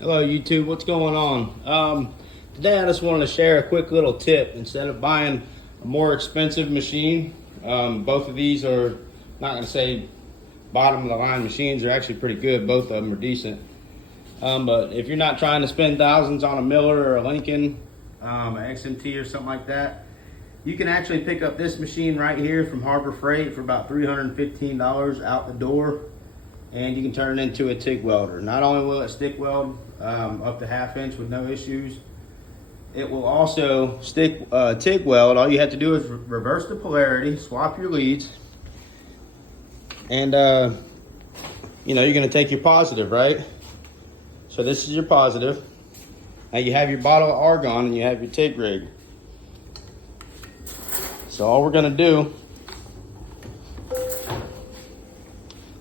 Hello YouTube, what's going on? Today I just wanted to share a quick little tip. Instead of buying a more expensive machine, both of these are, not going to say bottom of the line machines, they're actually pretty good. Both of them are decent. But if you're not trying to spend thousands on a Miller or a Lincoln, an XMT or something like that, you can actually pick up this machine right here from Harbor Freight for about $315 out the door, and you can turn it into a TIG welder. Not only will it stick weld up to 1/2 inch with no issues, it will also stick TIG weld. All you have to do is reverse the polarity, swap your leads, and you know, you're going to take your positive, right? So this is your positive. Now you have your bottle of argon and you have your TIG rig. So all we're going to do,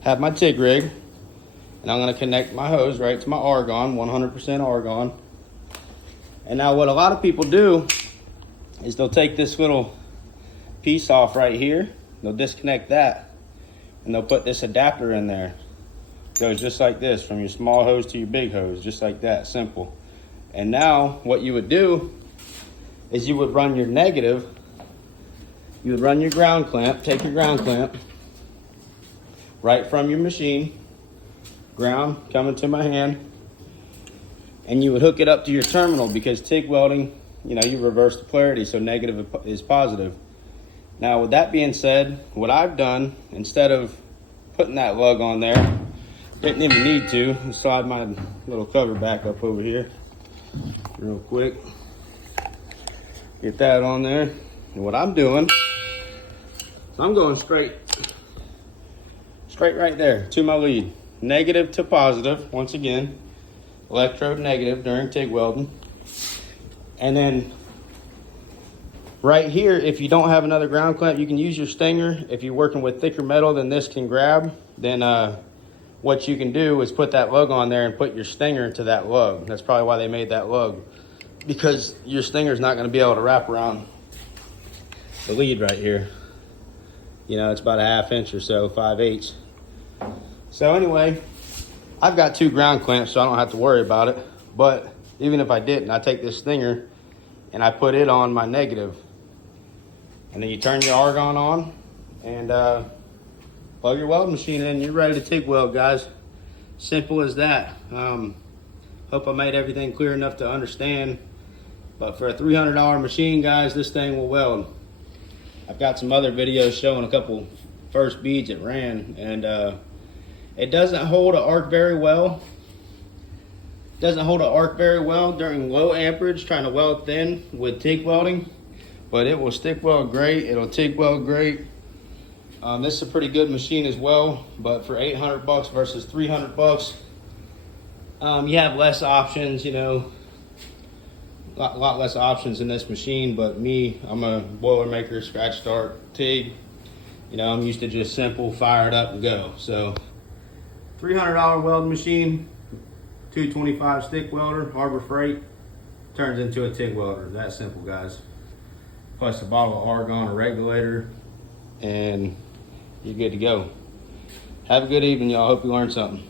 have my TIG rig, and I'm going to connect my hose right to my argon, 100% argon. And now what a lot of people do is they'll take this little piece off right here, they'll disconnect that, and they'll put this adapter in there. It goes just like this, from your small hose to your big hose, just like that, simple. And now what you would do is you would run your negative, you would run your ground clamp, take your ground clamp right from your machine, ground coming to my hand, and you would hook it up to your terminal, because TIG welding, you know, you reverse the polarity, so negative is positive. Now with that being said, what I've done, instead of putting that lug on there, didn't even need to, slide my little cover back up over here real quick, get that on there. And what I'm doing, I'm going straight right there to my lead, negative to positive. Once again, electrode negative during TIG welding. And then right here, if you don't have another ground clamp, you can use your stinger. If you're working with thicker metal than this can grab, then what you can do is put that lug on there and put your stinger to that lug. That's probably why they made that lug, because your stinger is not going to be able to wrap around the lead right here. You know, it's about 1/2 inch or so, 5/8. So anyway, I've got 2 ground clamps, so I don't have to worry about it. But even if I didn't, I take this stinger and I put it on my negative. And then you turn your argon on and plug your welding machine in. You're ready to TIG weld, guys. Simple as that. Hope I made everything clear enough to understand. But for a $300 machine, guys, this thing will weld. I've got some other videos showing a couple first beads it ran, and it doesn't hold an arc very well. Doesn't hold an arc very well during low amperage, trying to weld thin with TIG welding, but it will stick weld great. It'll TIG weld great. This is a pretty good machine as well, but for 800 bucks versus 300 bucks, you have less options, you know, a lot less options in this machine. But me, I'm a Boilermaker, scratch start, TIG. You know, I'm used to just simple, fire it up and go. So $300 welding machine, 225 stick welder, Harbor Freight, turns into a TIG welder. That simple, guys. Plus a bottle of argon, a regulator, and you're good to go. Have a good evening, y'all. Hope you learned something.